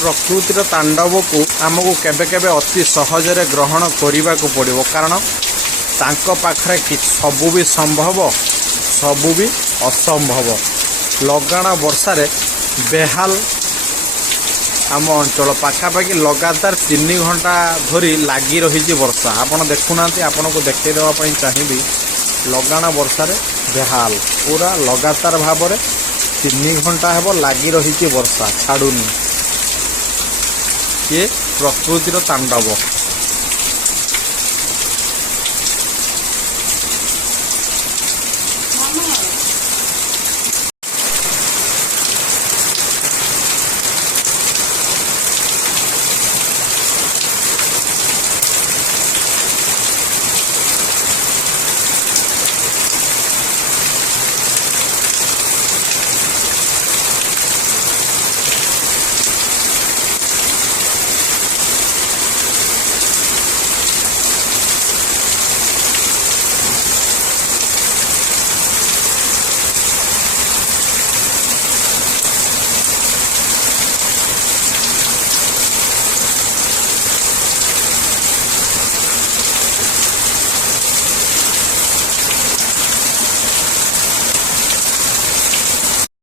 ପ୍ରକୃତିର ତାଣ୍ଡବକୁ ଆମକୁ କେବେ କେବେ ଅତି ସହଜରେ ଗ୍ରହଣ କରିବାକୁ ପଡ଼ିବ, କାରଣ ତାଙ୍କ ପାଖରେ ସବୁ ବି ସମ୍ଭବ, ସବୁ ବି ଅସମ୍ଭବ। ଲଗାଣ ବର୍ଷାରେ ବେହାଲ ଆମ ଅଞ୍ଚଳ ପାଖାପାଖି ଲଗାତାର 3 ଘଣ୍ଟା ଧରି ଲାଗି ରହିଛି ବର୍ଷା। ଆପଣ ଦେଖୁନାହାନ୍ତି, ଆପଣଙ୍କୁ ଦେଖାଇ ଦେବା ପାଇଁ ଚାହିଁବି। ଲଗାଣ ବର୍ଷାରେ ବେହାଲ ପୁରା ଲଗାତାର ଭାବରେ 3 ଘଣ୍ଟା ହେବ ଲାଗି ରହିଛି ବର୍ଷା, ଛାଡ଼ୁନି। ଇଏ ପ୍ରକୃତିର ତାଣ୍ଡବ।